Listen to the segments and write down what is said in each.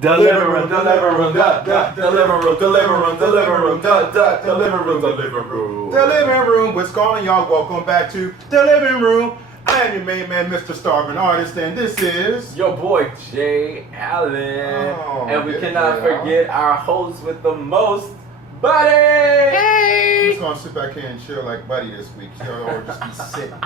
Deliver room, deliver room, deliver room, deliver room, deliver room, deliver room, deliver room. The living room. What's going on, y'all? Welcome back to the living room. I am your main man, Mr. Starvin Artist, and this is your boy Jaye Allen, and we cannot forget our host with the most, Buddy. Hey. I'm just gonna sit back here and chill like Buddy this week, or just be sitting.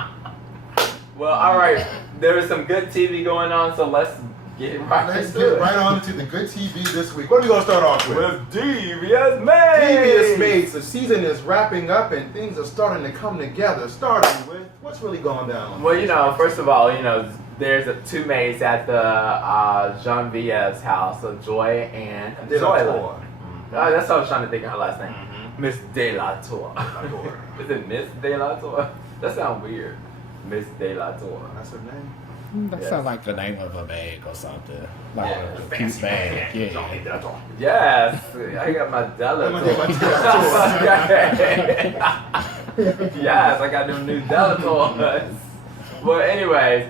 Well, all right. There is some good TV going on, so let's get right on to the good TV this week. What are we gonna start off with? With Devious Maids. Devious Maids. The season is wrapping up, and things are starting to come together. Starting with what's really going down. Well, first of all, there's two maids at the Devious house, so Joy and Zoila. That's what I was trying to think of her last name. Miss De La Tour. Is it Miss De La Tour? That sounds weird. Miss De La Tour. That's her name? That sounds like the name of a bag or something. Like a cute bag. Yeah. Yes. I got my Della Tour. Yes, I got them new Della Tours. Well, anyways,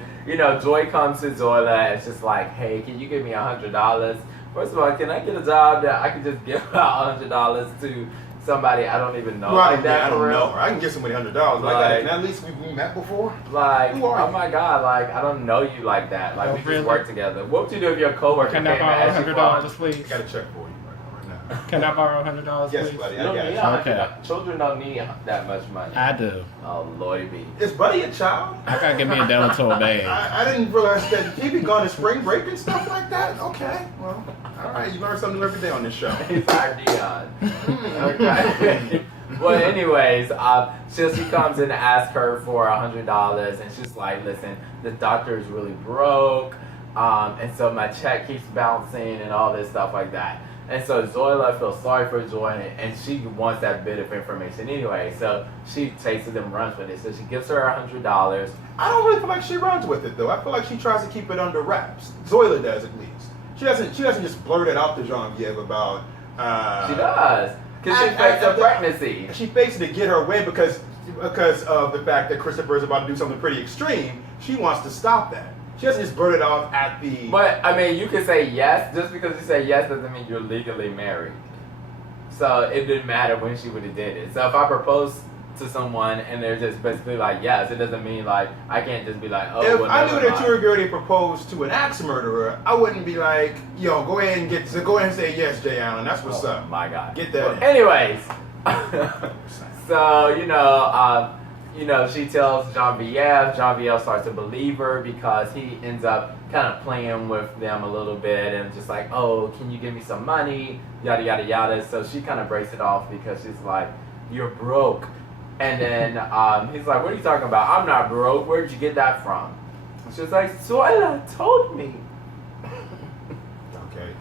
Joy comes to Zoila. It's just like, hey, can you give me $100? First of all, can I get a job that I can just give out $100 to somebody I don't even know? Right, like that, I don't know. I can get somebody $100. Like, at least we met before. Like, oh my God, like I don't know you like that. Like we just work together. What would you do if your coworker came and asked you $100, please? I got a check for you right now. Can I borrow $100, please? Yes, buddy. I got it. Okay. Children don't need that much money. I do. Oh, Lordy B. Is Buddy a child? I gotta give me a Delator bag. I didn't realize that he be gone to spring break and stuff like that. Okay, well, all right. You learn something new every day on this show. He's our Dion. Okay. Well, anyways, she comes in and asks her for $100, and she's like, "Listen, the doctor is really broke, and so my check keeps bouncing and all this stuff like that." And so Zoila feels sorry for Joy, and she wants that bit of information anyway. So she takes it and runs with it. So she gives her $100. I don't really feel like she runs with it though. I feel like she tries to keep it under wraps. Zoila does at least. She doesn't just blurt it out to Genevieve about. She does. Because she fakes her pregnancy. She fakes it to get her way because of the fact that Christopher is about to do something pretty extreme. She wants to stop that. She doesn't just blurt it off at the... But, I mean, you can say yes. Just because you say yes doesn't mean you're legally married. So, it didn't matter when she would have did it. So, if I propose to someone and they're just basically like, yes, it doesn't mean like, I can't just be like, oh, if I knew that you were going to propose to an axe murderer, I wouldn't be like, yo, go ahead and say yes, Jaye Allen. That's what's up. My God. Get that in. Anyways. So, she tells Genevieve. Genevieve starts to believe her because he ends up kind of playing with them a little bit and just like, oh, can you give me some money? Yada, yada, yada. So she kind of breaks it off because she's like, you're broke. And then he's like, what are you talking about? I'm not broke. Where did you get that from? She's like, Zoila told me. Okay.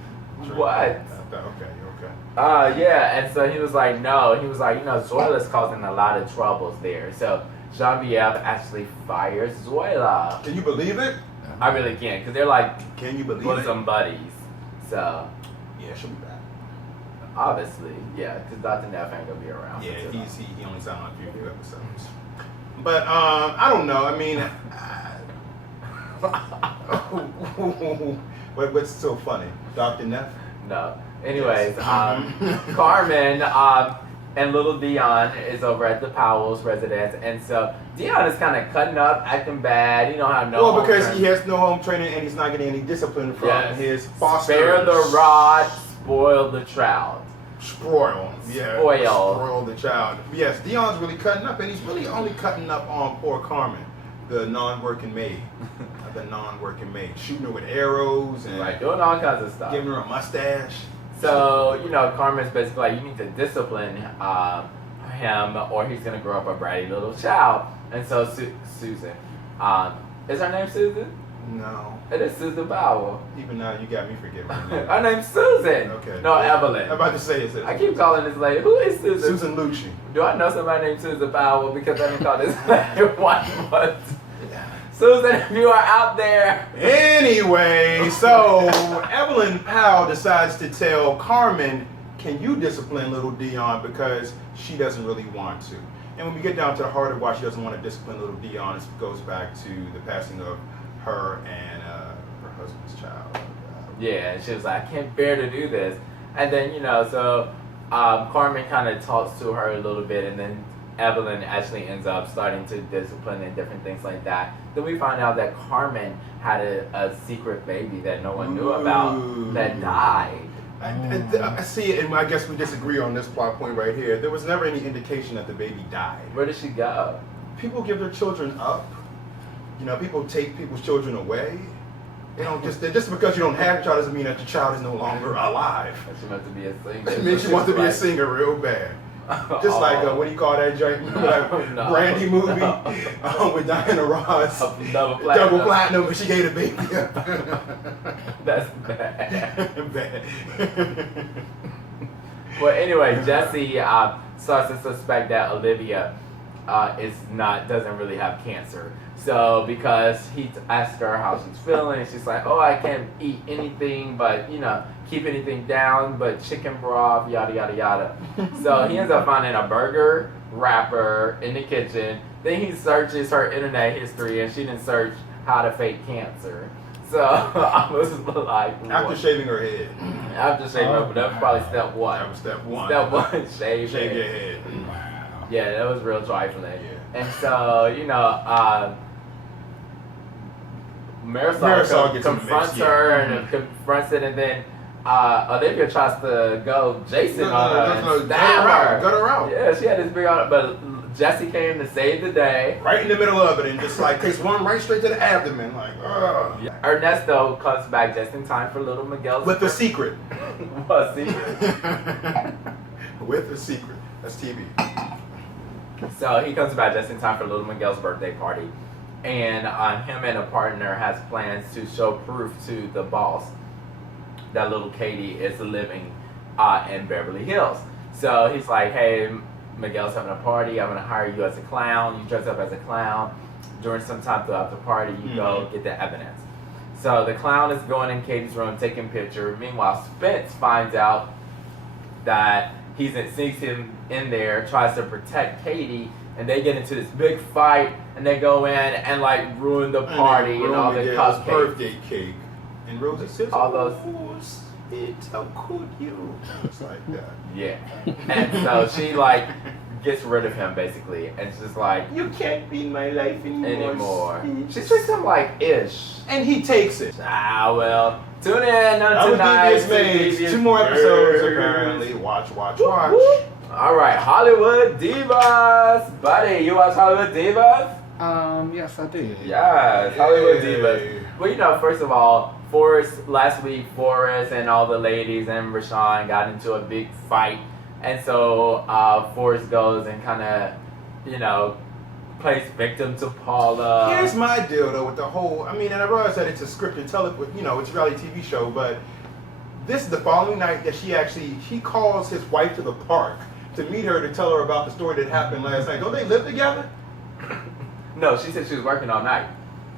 What? Okay. Yeah, and so he was like, no. He was like, Zoila's causing a lot of troubles there. So Genevieve actually fires Zoila. Can you believe it? I really can't, because they're like, can you believe bosom buddies. So. Yeah, she'll be back. Obviously, yeah, because Dr. Neff ain't gonna be around. Yeah, he only signed on a few episodes. But I don't know. I mean, what's so funny, Dr. Neff? No. Anyways, Carmen and little Dion is over at the Powell's residence, and so Dion is kind of cutting up, acting bad. Well, because he has no home training and he's not getting any discipline from his foster. Spare the rod, spoil the child. Spoil the child. Yes, Dion's really cutting up, and he's really only cutting up on poor Carmen, the non-working maid. Shooting her with arrows and doing all kinds of stuff. Giving her a mustache. So, Carmen's basically like, you need to discipline him or he's going to grow up a bratty little child. And so Susan, is her name Susan? No. It is Susan Powell. Even now, you got me forgetting her name. Her name's Susan. Okay. No, Evelyn. I'm about to say it. I keep calling this lady. Who is Susan? Susan Lucci. Do I know somebody named Susan Powell? Because I've been called this lady 1 month. Susan, if you are out there. Anyway, so Evelyn Powell decides to tell Carmen, can you discipline little Dion, because she doesn't really want to. And when we get down to the heart of why she doesn't want to discipline little Dion, it goes back to the passing of her and her husband's child. Yeah, and she was like, I can't bear to do this. And then, so Carmen kind of talks to her a little bit, and then Evelyn actually ends up starting to discipline and different things like that. Then we find out that Carmen had a secret baby that no one knew about that died. I see it, and I guess we disagree on this plot point right here. There was never any indication that the baby died. Where did she go? People give their children up. People take people's children away. They don't just because you don't have a child doesn't mean that your child is no longer alive. She wants to be a singer. It means she wants to be a singer real bad. Just like what do you call that joint? That Brandy movie with Diana Ross. Double platinum, but she gave the baby up. That's bad. Bad. Well, anyway, Jesse starts to suspect that Olivia doesn't really have cancer. So because he asked her how she's feeling, she's like, oh, I can't eat anything but, keep anything down but chicken broth, yada, yada, yada. So he ends up finding a burger wrapper in the kitchen. Then he searches her internet history, and she didn't search how to fake cancer. So I was like, after shaving her head. After shaving her, but that was probably step one. That was step one. Step one, shave your head. Wow. Yeah, that was real trifling. Yeah. And so, Marisol confronts her and confronts it, and then Olivia tries to go Jason on her and stab her. Got her out. Yeah, she had this big on, but Jesse came to save the day. Right in the middle of it, and just like takes one right straight to the abdomen, like, ugh. Yeah. Ernesto comes back just in time for little Miguel's with the secret. What secret? With the secret. That's TV. So he comes back just in time for little Miguel's birthday party. And him and a partner has plans to show proof to the boss that little Katie is living in Beverly Hills. So he's like, hey, Miguel's having a party. I'm going to hire you as a clown. You dress up as a clown. During some time throughout the party, you go get the evidence. So the clown is going in Katie's room, taking pictures. Meanwhile, Spence finds out that sneaks him in there, tries to protect Katie, and they get into this big fight, and they go in and like ruin the party and all the cupcakes. Birthday cake. And Rosie says, all those. How could you? It's like that. Yeah. And so she like gets rid of him basically, and it's just like, you can't be in my life anymore. She treats him like ish, and he takes it. Well, tune in on tonight. Maids. 2 more episodes apparently. Watch. All right, Hollywood Divas, buddy. You watch Hollywood Divas? Yes, I did. Yes, Hollywood Divas. Well, first of all, last week, Forrest and all the ladies and Rashawn got into a big fight. And so Forrest goes and kind of, plays victim to Paula. Here's my deal, though, with the whole, and I realize that it's a scripted it's a reality TV show, but this is the following night that she calls his wife to the park to meet her to tell her about the story that happened last night. Don't they live together? No, she said she was working all night.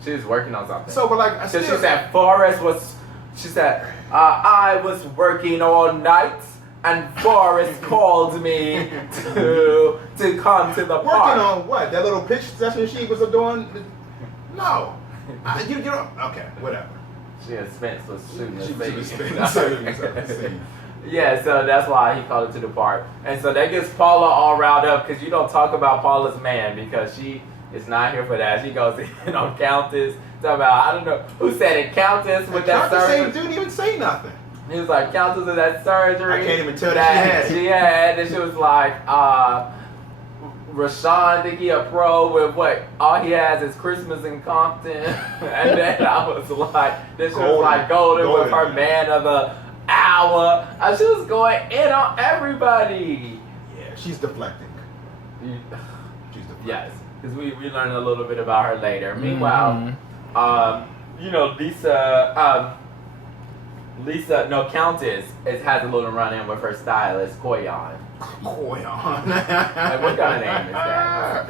She was working on something. So, but like, she said, I was working all night, and Forrest called me to come to the park. Working on what? That little pitch session she was doing? No. You don't, okay, whatever. She and Spence was shooting the scene. Yeah, so that's why he called her to the park. And so that gets Paula all riled up, because you don't talk about Paula's man, because she is not here for that. She goes in on Countess, talking about, I don't know, who said it, Countess with that surgery. Didn't even say nothing. He was like, Countess with that surgery. I can't even tell that she had. And she was like, Rashawn think he a pro with what all he has is Christmas in Compton. And then I was like, this was like golden with her man of the hour. She was going in on everybody. Yeah, she's deflecting. She's deflecting. Yes, because we learned a little bit about her later. Meanwhile, Countess has a little run-in with her stylist, Koyon. Like, what kind of name is that?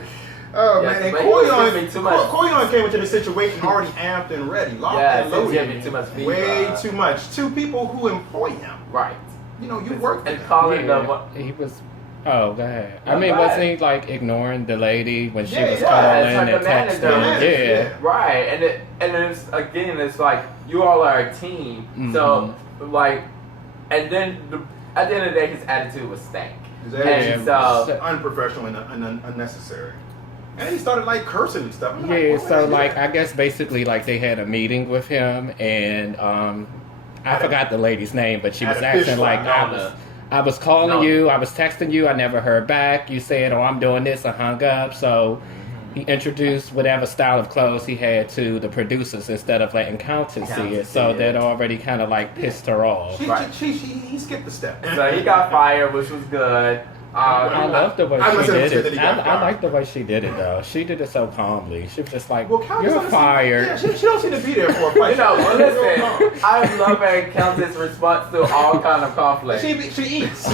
Oh, yes, man, and Koyon came into the situation already amped and ready, locked and loaded. Too much fever. Way too much. 2 people who employ him. Right. You work and calling he was. Oh, go ahead. Wasn't he like ignoring the lady when she was calling and texting? Yeah. Right. And it's like you all are a team. So like, and then at the end of the day, his attitude was stank. His attitude was unprofessional and unnecessary. And he started like cursing and stuff. Yeah, so like I guess basically like they had a meeting with him and I forgot the lady's name, but she was acting like I was calling you, I was texting you, I never heard back. You said, "Oh, I'm doing this," I hung up. So he introduced whatever style of clothes he had to the producers instead of letting Countess see it. So that already kind of like pissed her off. He skipped the step. So he got fired, which was good. I love the way she did it. I like the way she did it though. She did it so calmly. She was just like, "You're fired." Yeah, she don't seem to be there for a fight. You know, well, listen, I love a Countess' response to all kind of conflict. She eats. She eats.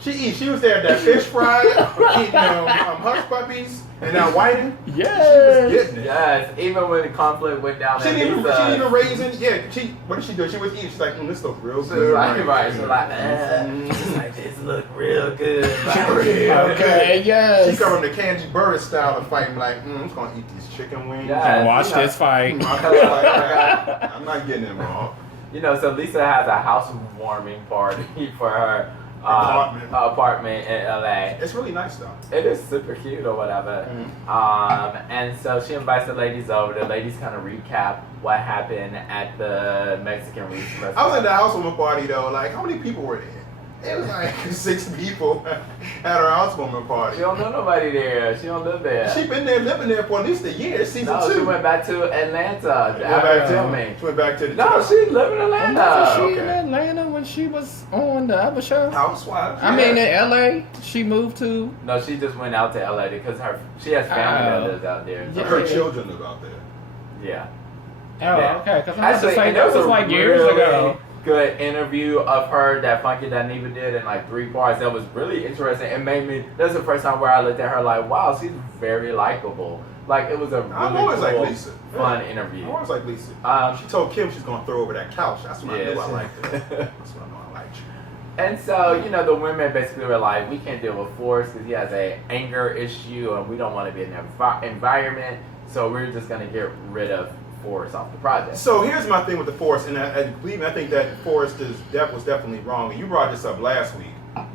She eats. She was there at that fish fry, eating hush puppies, and now whiting. Yes. She was getting it. Yes, even when the conflict went down. She didn't even raising. Yeah, what did she do? She was eating. She's like, this looks real good. Right. She's like, this look real good. Okay, yes. She covered the Kanji Burris style of fighting. Like, I'm just gonna eat these chicken wings. And watch this fight. I'm not getting involved. You know, so Lisa has a housewarming party for her apartment in LA. It's really nice though. It is super cute or whatever. And so she invites the ladies over. The ladies kind of recap what happened at the Mexican restaurant. I was at the housewarming party though. Like, how many people were there? It was like 6 people at her housewarming party. She don't know nobody there. She don't live there. She been there, living there for at least a year. Season 2. She went back to Atlanta after filming. She went back to the. No, she lived in Atlanta. Was she in Atlanta when she was on the other show? Housewives. I mean, in LA, she moved to. No, she just went out to LA because she has family that lives out there. So her children live out there. Yeah. Oh, okay. Because actually, that was like years ago. Good interview of her that Funky Dineva did in like 3 parts. That was really interesting. It made me. That's the first time where I looked at her like, wow, she's very likable. Like it was a really cool, fun interview. I always like Lisa. She told Kim she's gonna throw over that couch. That's when I knew I liked her. That's when I know I liked you. And so, the women basically were like, we can't deal with Forrest because he has an anger issue and we don't want to be in that environment. So we're just gonna get rid of Forrest off the project. So here's my thing with the Forrest, and I think that Forrest's death was definitely wrong. And you brought this up last week.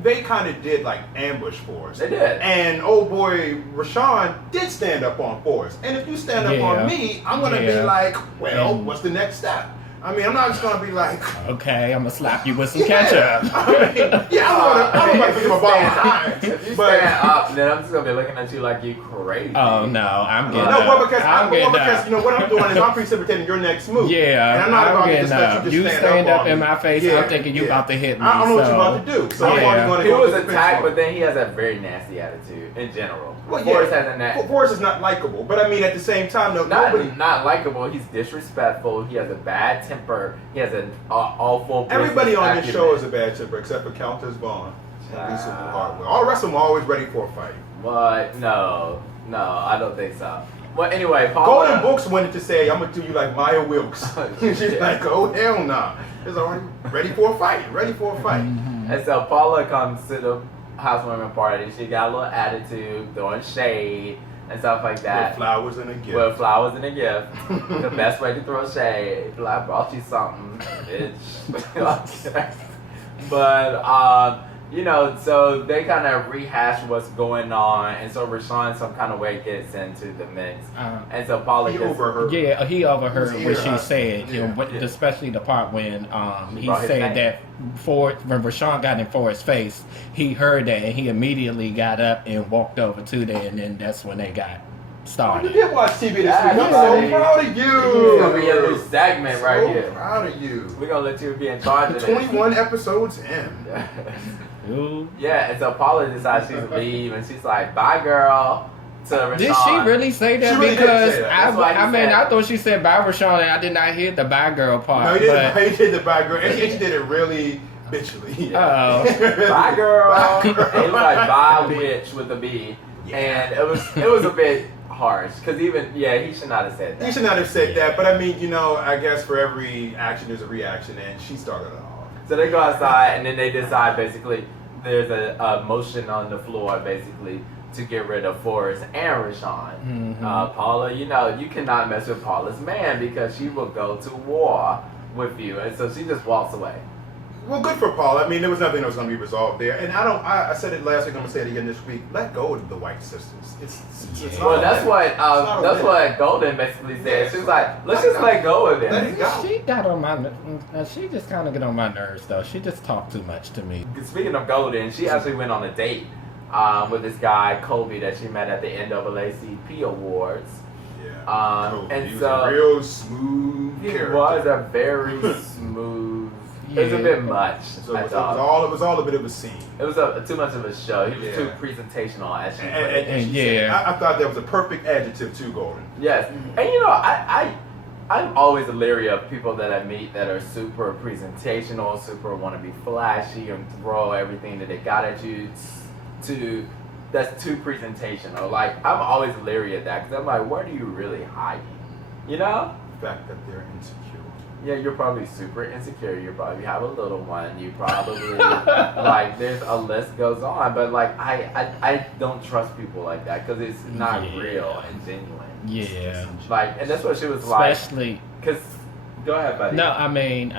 They kind of did like ambush Forrest. They did. And old boy Rashawn did stand up on Forrest. And if you stand up on me, I'm gonna be like, well, what's the next step? I mean, I'm not just gonna be like, okay, I'm gonna slap you with some ketchup. I'm gonna give him a ball high. If you stand up, then I'm just gonna be looking at you like you crazy. Oh no, I'm getting up. Because what I'm doing is I'm precipitating your next move. Yeah, and I'm not about to just let you stand up in my face. I'm thinking you about to hit me. I don't know what you're about to do. So I'm already going to go. He was attacked, but then he has a very nasty attitude in general. Well, Forrest has a nasty. Forrest is not likable, but I mean at the same time, not likable. He's disrespectful. He has a bad temper. He has an awful. Everybody on this show is a bad temper except for Countess Vaughn and Lisa Hardwell. All the rest of them are always ready for a fight. But no, I don't think so. Well, anyway, Paula. Golden Books wanted to say, "I'm gonna do you like Maya Wilkes." She's like, "Oh hell nah!" It's already ready for a fight. Ready for a fight. And so Paula comes to the housewarming party. She got a little attitude, throwing shade and stuff like that. With flowers and a gift. The best way to throw shade. Like, I brought you something, bitch. But so they kind of rehash what's going on, and so Rashawn some kind of way gets into the mix, and so Paula overheard. Yeah, he overheard what she said, especially the part when he said that when Rashawn got in Forrest's face, he heard that and he immediately got up and walked over to there, and then that's when they got started. You did watch TV this week. I'm so proud of you. It's gonna be a new segment right here. So proud of you. We're gonna let you be in charge of this. 21 episodes in. Yeah, and so Paula decides she's leave, and she's like, "Bye, girl." To Rashawn. Did she really say that? She really because did say that. I thought she said bye, Rashawn, and I did not hear the bye, girl part. No, he did the bye, girl, and she did it really bitchily. Oh, bye, girl. And it was like bye, witch with a B, and it was a bit harsh because he should not have said that. He should not have said that, but I mean, I guess for every action there's a reaction, and she started it off. So they go outside, and then they decide basically there's a motion on the floor basically to get rid of Forrest and Rashawn. Mm-hmm. Paula, you know, you cannot mess with Paula's man because she will go to war with you, and so she just walks away. Well, good for Paul. I mean, there was nothing that was going to be resolved there. And I said it last week, I'm going to say it again this week. Let go of the White sisters. It's Well, not that's what Golden basically said. She was like, let's just let go of Let it. it go. She got on my. She just kind of get on my nerves though. She just talked too much to me. Speaking of Golden, she actually went on a date with this guy, Kobe, that she met at the NAACP Awards. Yeah. And he was so- a real smooth He character. was a very smooth. It was a bit much. So I it thought. was all a bit of a scene. It was too much of a show. He was too presentational, as she put it. And she Yeah. said, I thought that was a perfect adjective too, Golden. Yes, and you know, I'm always leery of people that I meet that are super presentational, super want to be flashy and throw everything that they got at you. That's too presentational. Like, I'm always leery of that because I'm like, what are you really hiding? You know? The fact that they're insecure. Yeah, you're probably super insecure. You probably have a little one. You probably like there's a list goes on. But like I don't trust people like that because it's not real and genuine. Yeah. Like, and that's what she was Especially. like. Because go ahead, buddy. No, I mean,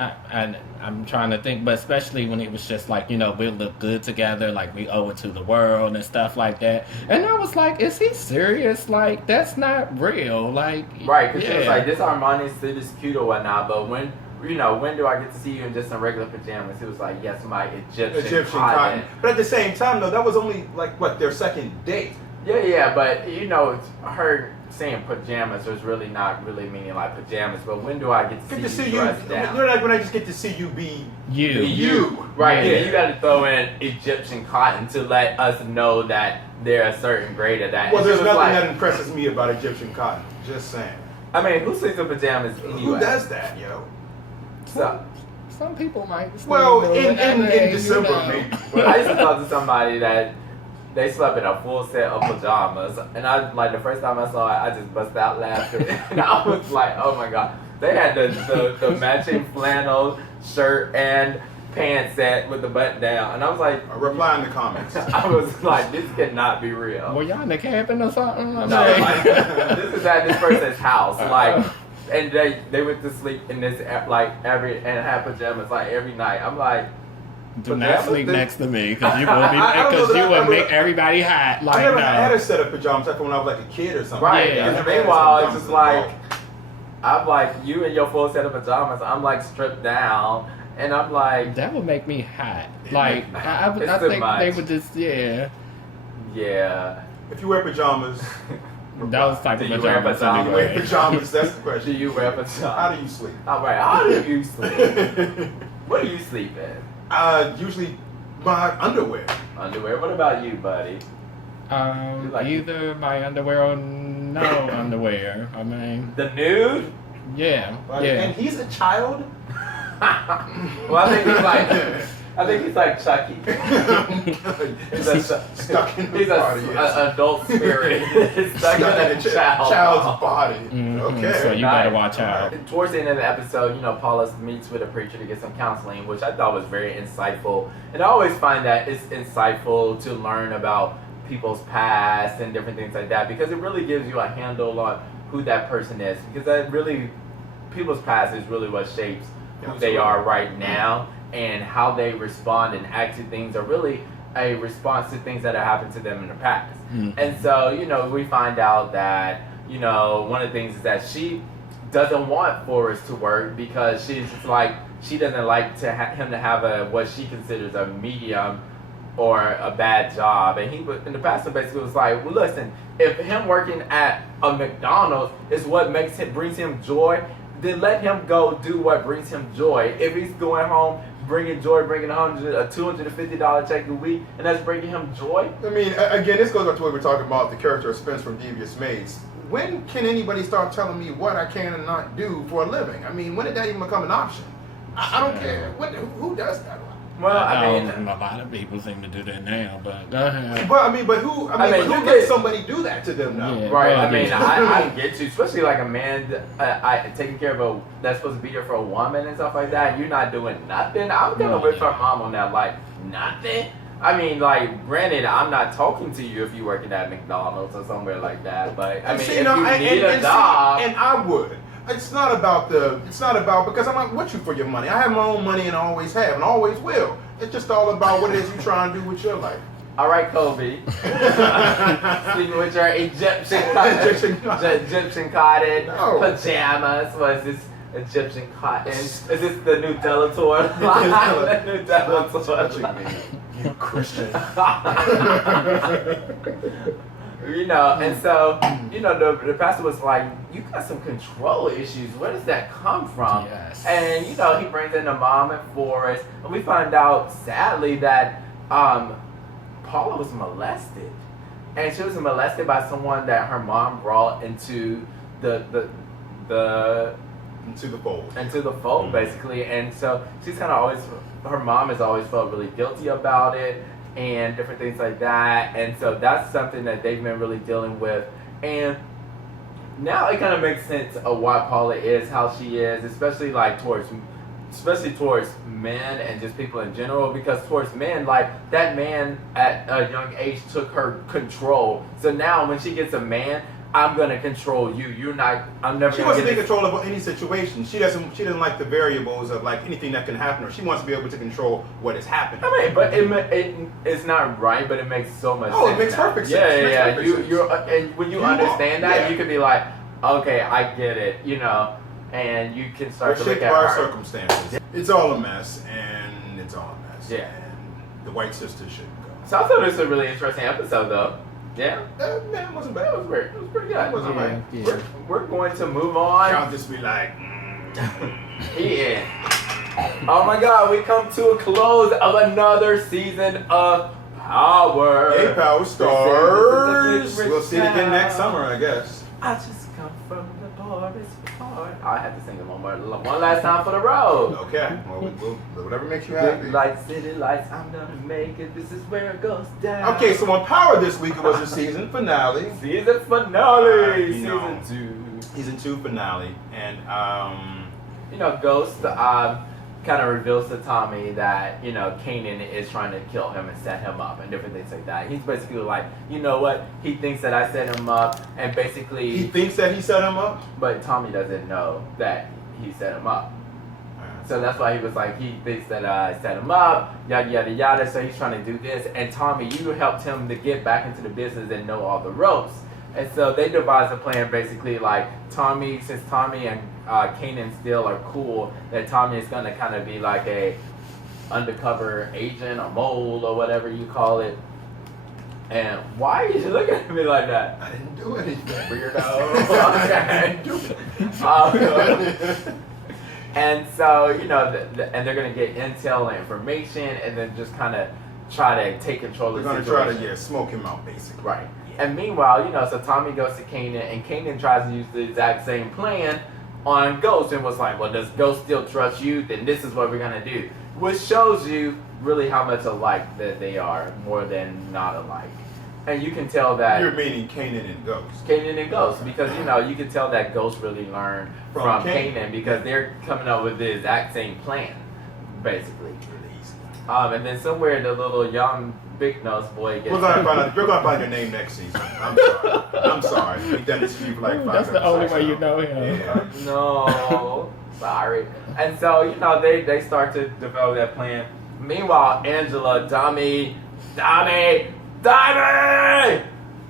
I'm trying to think, but especially when it was just like, you know, we look good together, like we owe it to the world and stuff like that. And I was like, is he serious? Like, that's not real. Like, Right, because she was like, this Armani suit is cute or whatnot, but when do I get to see you in just some regular pajamas? He was like, yes, my Egyptian cotton. But at the same time, though, that was only like what their second date. Yeah, but you know, her saying pajamas was really not really meaning like pajamas. But when do I get to see you dressed down? You're like when I just get to see you be you. Right, Yeah. yeah. You got to throw in Egyptian cotton to let us know that they're a certain grade of that. Well, And she there's was nothing like, that impresses me about Egyptian cotton. Just saying. I mean, who sleeps in pajamas anyway? Who does that, yo? So, Some people might. Well, still do in it. I mean, December, you know. maybe. I used to talk to somebody that they slept in a full set of pajamas, and I like the first time I saw it, I just busted out laughing, and I was like, "Oh my god!" They had the matching flannel shirt and pants set with the button down, and I was like, Reply in the comments. I was like, "This cannot be real." Were y'all in the cabin or something? No, like, this is at this person's house, like, and they went to sleep in this like and have pajamas like every night. I'm like. Do not pajamas, sleep they- next to me because you will be I don't know because that you I will ever- make everybody hot. Like I never no. had a set of pajamas except for when I was like a kid or something. Right. Yeah. And meanwhile, it's just like I'm like you in your full set of pajamas. I'm like stripped down, and I'm like, That would make me hot. Like I It's too think much. they would just yeah. If you wear pajamas, those type Do of you wear pajamas you wear anyway. pajamas. That's the Do question. you wear pajamas? How do you sleep? All right. How do you sleep? What do you sleep in? Usually my underwear. Underwear. What about you, buddy? You like- Either my underwear or no underwear. I mean, The nude? yeah, Right? yeah. And he's a child. Well, I think he's like Chucky. He's stuck in the He's body. an adult spirit. He's stuck in a child's body. Mhm. Okay. So you better watch out. Towards the end of the episode, you know, Paula meets with a preacher to get some counseling, which I thought was very insightful. And I always find that it's insightful to learn about people's past and different things like that because it really gives you a handle on who that person is. Because that really, people's past is really what shapes who they are right now, and how they respond and act to things are really a response to things that have happened to them in the past. Mhm. And so, you know, we find out that, you know, one of the things is that she doesn't want Forrest to work because she's just like, she doesn't like to him to have what she considers a medium or a bad job. And and the pastor basically was like, well, listen, if him working at a McDonald's is what brings him joy, then let him go do what brings him joy. If he's going home, bringing joy, bringing a $250 check a week, and that's bringing him joy. I mean, again, this goes back to what we're talking about, the character of Spence from Devious Maids. When can anybody start telling me what I can and not do for a living? I mean, when did that even become an option? I don't care. Who does that? Well, I mean, a lot of people seem to do that now, but go ahead. But who you lets get- somebody do that to them now? Yeah. right, well, I mean, yeah. I get you, especially like a man taking care of that's supposed to be there for a woman and stuff like that. You're not doing nothing. I'm gonna Right. with her mom on that, like, nothing. I mean, like, granted, I'm not talking to you if you're working at McDonald's or somewhere like that, but I mean, if you need a job, and I would. It's not about because I'm not with you for your money. I have my own money and I always have and always will. It's just all about what it is you're trying to do with your life. All right, Kobe. Sleeping with your Egyptian cotton pajamas. What is this? Egyptian cotton. Is this the new Delator line? The new Delator. You Christian. You know, and so, you know, the pastor was like, you got some control issues. Where does that come from? Yes. And, you know, he brings in the mom and Forrest. And we find out, sadly, that Paula was molested. And she was molested by someone that her mom brought into the fold, basically. And so she's kind of always, her mom has always felt really guilty about it and different things like that. And so that's something that they've been really dealing with. And now it kind of makes sense of why Paula is how she is, especially towards men and just people in general, because towards men, like, that man at a young age took her control. So now when she gets a man, I'm gonna control you. You're not. I'm never. She wants to be in control of any situation. She doesn't like the variables of like anything that can happen. Or she wants to be able to control what is happening. I mean, but it's not right. But it makes so much sense. Oh, it makes perfect sense. Yeah. And when you understand that, you can be like, okay, I get it. You know, and you can start to look at our her. circumstances. It's all a mess, and it's all a mess. Yeah. And the white sister shouldn't go. So I thought it was a really interesting episode, though. Yeah. Man, it wasn't bad. It was pretty good. It wasn't bad. Yeah. We're going to move on. I'll just be like, Yeah. Oh my God, we come to a close of another season of Power. Hey, Power Stars. We'll see it again next summer, I guess. I just come from the poorest part. I had to sing it one last time for the road. Okay. Well, we'll whatever makes you happy. Lights, city lights, I'm gonna make it. This is where it goes down. Okay, so on Power this week, it was the season finale. Season finale. You Season 2. Season 2 finale. And, You know, Ghost kind of reveals to Tommy that, you know, Kanan is trying to kill him and set him up and different things like that. He's basically like, you know what? He thinks that I set him up, and basically... He thinks that he set him up? But Tommy doesn't know that he set him up. So that's why he was like, he thinks that I set him up, yada, yada, yada, so he's trying to do this. And Tommy, you helped him to get back into the business and know all the ropes. And so they devised a plan basically like since Tommy and Kanan still are cool, that Tommy is going to kind of be like a undercover agent or mole or whatever you call it. And why are you looking at me like that? I didn't do anything. Weirdo. And so, you know, and they're going to get intel and information and then just kind of try to take control of the situation. They're going to try to, smoke him out, basically. Right. And meanwhile, you know, so Tommy goes to Kanan, and Kanan tries to use the exact same plan on Ghost and was like, well, does Ghost still trust you? Then this is what we're going to do. Which shows you really how much alike that they are, more than not alike. And you can tell that... You're meaning Kanan and Ghost. Kanan and Ghost, because, you know, you can tell that Ghost really learned from Kanan because they're coming up with the exact same plan, basically. And then somewhere the little young big nose boy gets... You're gonna find your name next season. I'm sorry. We've done this to you for like 5 That's the only way you know him. Yeah. No, sorry. And so, you know, they start to develop that plan. Meanwhile, Angela, Dummy!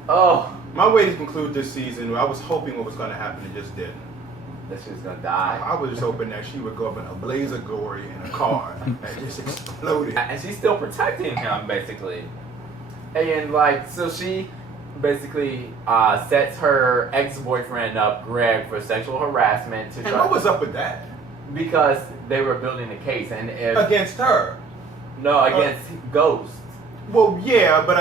Oh. My way to conclude this season, I was hoping what was going to happen, it just didn't. That she was going to die. I was just hoping that she would go up in a blaze of glory in a car and just exploded. And she's still protecting him, basically. And, like, so she basically sets her ex-boyfriend up, Greg, for sexual harassment. And what was up with that? Because they were building a case. And against her? No, against Ghost. Well, yeah, but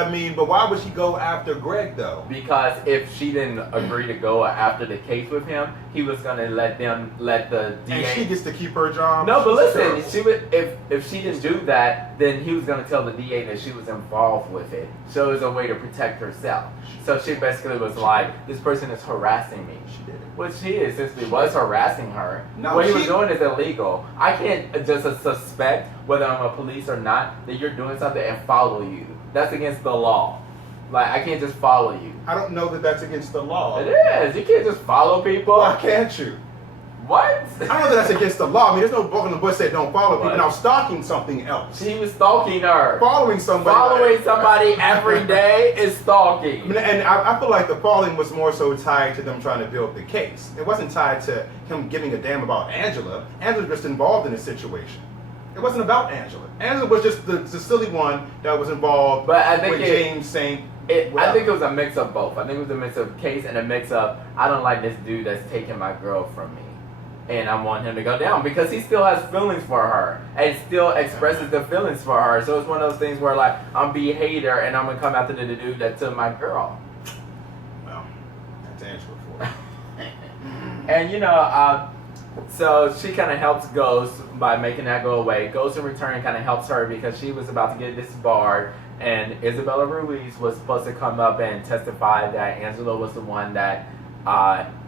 why would she go after Greg, though? Because if she didn't agree to go after the case with him, he was gonna let the DA. And she gets to keep her job. No, but listen, Terrible. she would if she didn't do that, then he was gonna tell the DA that she was involved with it. So it was a way to protect herself. So she basically was like, this person is harassing me. She did it. What she essentially was harassing her. No, what he was doing is illegal. I can't just suspect whether I'm a police or not that you're doing something and follow you. That's against the law. Like, I can't just follow you. I don't know that that's against the law. It is. You can't just follow people. Why can't you? What? I don't know that that's against the law. I mean, there's no book in the book that don't follow people. What? Now, stalking something else. She was stalking her. Following somebody. Following somebody every day is stalking. I mean, and I feel like the following was more so tied to them trying to build the case. It wasn't tied to him giving a damn about Angela. Angela was just involved in the situation. It wasn't about Angela. Angela was just the silly one that was involved But I think with James saying... I think it was a mix of both. I think it was a mix of case and a mix of, I don't like this dude that's taking my girl from me. And I want him to go down because he still has feelings for her and still expresses the feelings for her. So it's one of those things where, like, I'm be hater and I'm going to come after the dude that took my girl. Well, that's Angela for it. And, you know, so she kind of helps Ghost by making that go away. Ghost in return kind of helps her because she was about to get disbarred. And Isabella Ruiz was supposed to come up and testify that Angela was the one that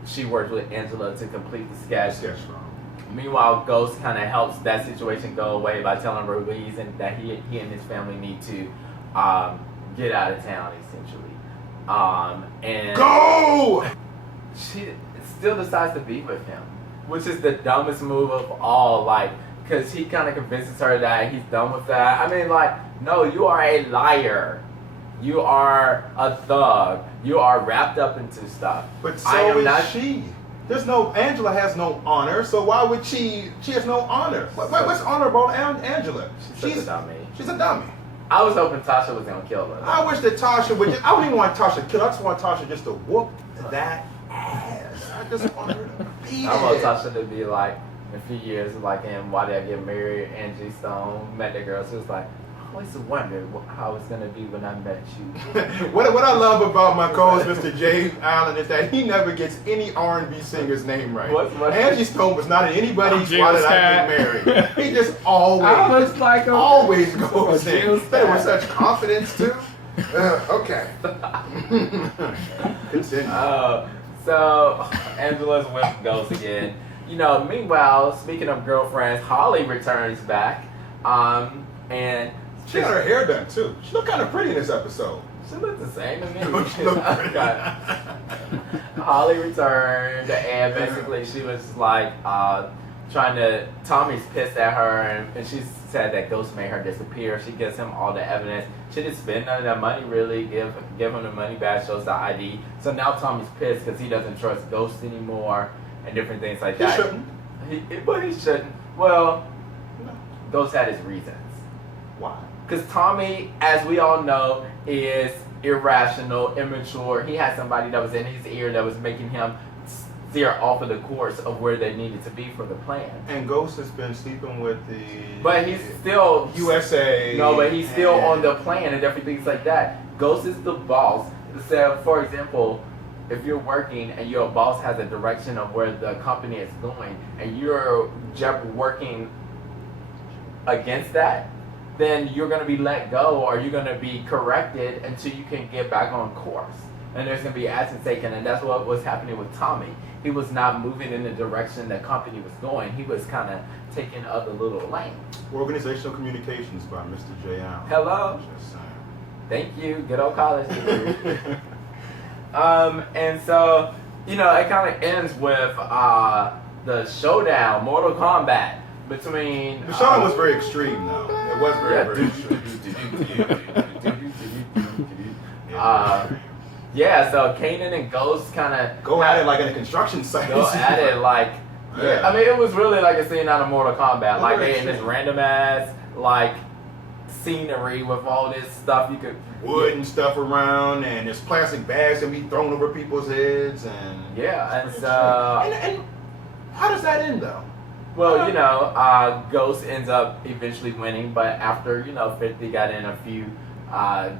she worked with Angela to complete the sketch. Meanwhile, Ghost kind of helps that situation go away by telling Ruiz and that he and his family need to get out of town, essentially. And Go! she still decides to be with him, which is the dumbest move of all. Like, because he kind of convinces her that he's done with that. I mean, like, no, you are a liar. You are a thug. You are wrapped up into stuff. But I am so is not- she. There's no... Angela has no honor, so why would she... She has no honor. What's honor about Angela? She's a dummy. She's a dummy. I was hoping Tasha was gonna kill her. I wish that Tasha would just... I don't even want Tasha killed. I just want Tasha just to whoop that ass. I just want her to beat I want it. Tasha to be like, in a few years, like in Why Did I Get Married? Angie Stone met that girl. She was like, I always wondered how it's gonna be when I met you. What I love about my co-host, Mr. Jaye Allen, is that he never gets any R&B singer's name right. What? Angie Stone was not in anybody's Jill's Why Did I cat. Get Married. He just always, I was like, always goes in. Jill's They were cat. such confidence too. Okay. Continue. So Angela's with Ghost again. You know, meanwhile, speaking of girlfriends, Holly returns back. And She got her hair done too. She looked kind of pretty in this episode. she looked the same to me. She looked pretty. Okay. Holly returned, and basically she was like trying to. Tommy's pissed at her, and she said that Ghost made her disappear. She gives him all the evidence. She didn't spend none of that money really. Give him the money back. Shows the ID. So now Tommy's pissed because he doesn't trust Ghost anymore, and different things like He that. shouldn't. But he shouldn't. Well, No. Ghost had his reasons. Why? Because Tommy, as we all know, is irrational, immature. He had somebody that was in his ear that was making him steer off of the course of where they needed to be for the plan. And Ghost has been sleeping with the... But he's still... USA. No, but he's still and- on the plan and everything like that. Ghost is the boss. So, for example, if you're working and your boss has a direction of where the company is going and you're working against that, then you're going to be let go or you're going to be corrected until you can get back on course. And there's going to be action taken, and that's what was happening with Tommy. He was not moving in the direction the company was going. He was kind of taking other little lanes. Organizational Communications by Mr. Jaye Allen. Hello? Just saying. Thank you. Good old college degree. And so, you know, it kind of ends with the showdown, Mortal Kombat, between... The showdown was very extreme, though. It was very extreme. Yeah, so Kanan and Ghost kind of Go at it like in a construction site. go at it like, Yeah. I mean, it was really like a scene out of Mortal Kombat. Like Very they in this true. random ass like scenery with all this stuff you could Wood and stuff around, and there's plastic bags that be thrown over people's heads, and Yeah, and It's so and how does that end though? well, you know, Ghost ends up eventually winning, but after 50 got in a few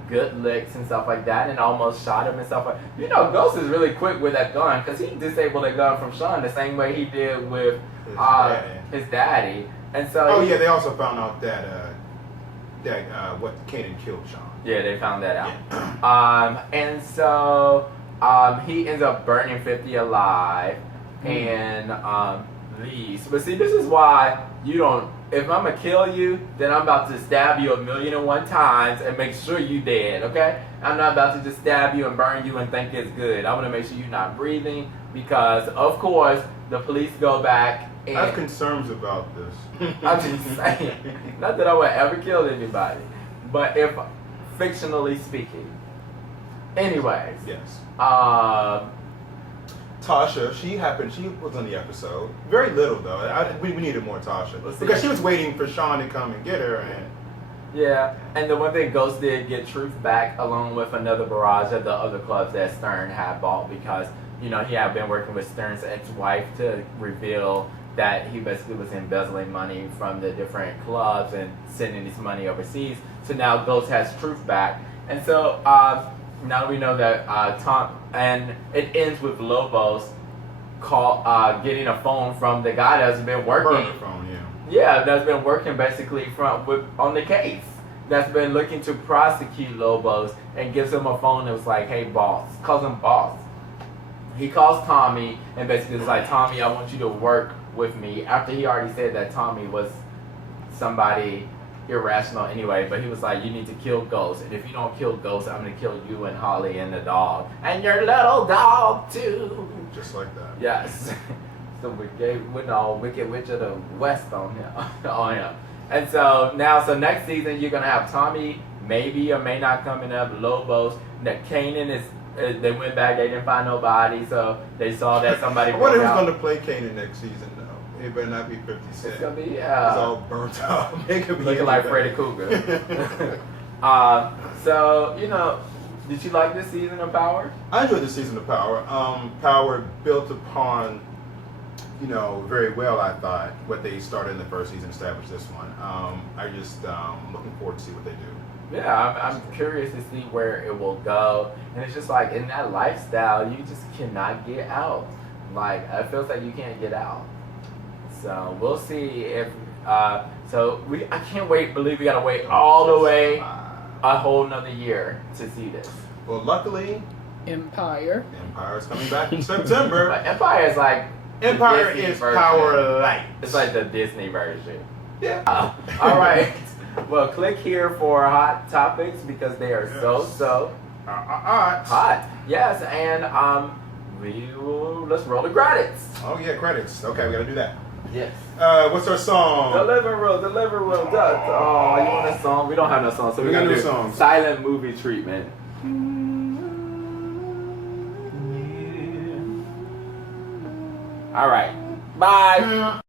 good licks and stuff like that, and almost shot him and stuff like. You know, Ghost is really quick with that gun because he disabled a gun from Sean the same way he did with his daddy. And so they also found out that what Kanan killed Sean. Yeah, they found that out. Yeah. And so he ends up burning 50 alive and leaves. But see, this is why you don't. If I'm gonna kill you, then I'm about to stab you 1,000,001 times and make sure you dead. Okay? I'm not about to just stab you and burn you and think it's good. I want to make sure you're not breathing because, of course, the police go back. And I have concerns about this. I'm just saying, not that I would ever kill anybody, but if fictionally speaking. Anyways, Yes. Tasha, she was on the episode. Very little though. We needed more Tasha because she was waiting for Sean to come and get her. And yeah, and the one thing Ghost did get Truth back along with another barrage of the other clubs that Stern had bought because he had been working with Stern's ex-wife to reveal that he basically was embezzling money from the different clubs and sending this money overseas. So now Ghost has Truth back, and so now we know that Tom, and it ends with Lobos getting a phone from the guy that's been working. Phone, yeah, that's been working basically on the case. That's been looking to prosecute Lobos and gives him a phone that was like, "Hey, boss," calls him boss. He calls Tommy and basically is like, "Tommy, I want you to work with me," after he already said that Tommy was somebody irrational anyway, but he was like, "You need to kill Ghost, and if you don't kill Ghost, I'm gonna kill you and Holly and the dog, and your little dog too." Just like that. Yes. So we went all Wicked Witch of the West on him. And so next season you're gonna have Tommy maybe or may not coming up, Lobos, that Kanan is. They went back, they didn't find nobody, so they saw that somebody. I wonder who's going to play Kanan next season, though. It better not be 50 Cent. It's going to be, It's all burnt out. It could be looking like Freddy Krueger. So, did you like this season of Power? I enjoyed this season of Power. Power built upon, very well, I thought, what they started in the first season, established this one. I just looking forward to see what they do. Yeah, I'm curious to see where it will go. And it's just like, in that lifestyle, you just cannot get out. Like, it feels like you can't get out. So, we'll see if, I can't wait, we gotta wait all the way a whole nother year to see this. Well, luckily, Empire's coming back in September. But Empire is like, Empire is version. Power Light. It's like the Disney version. Yeah. All right. Well, click here for hot topics because they are so hot. Yes, and let's roll the credits. Oh yeah, credits. Okay, we gotta do that. Yes. What's our song? Deliver Roll. Oh, you want a song? We don't have no song, so We we're gotta gonna do do songs. silent movie treatment. All right. Bye.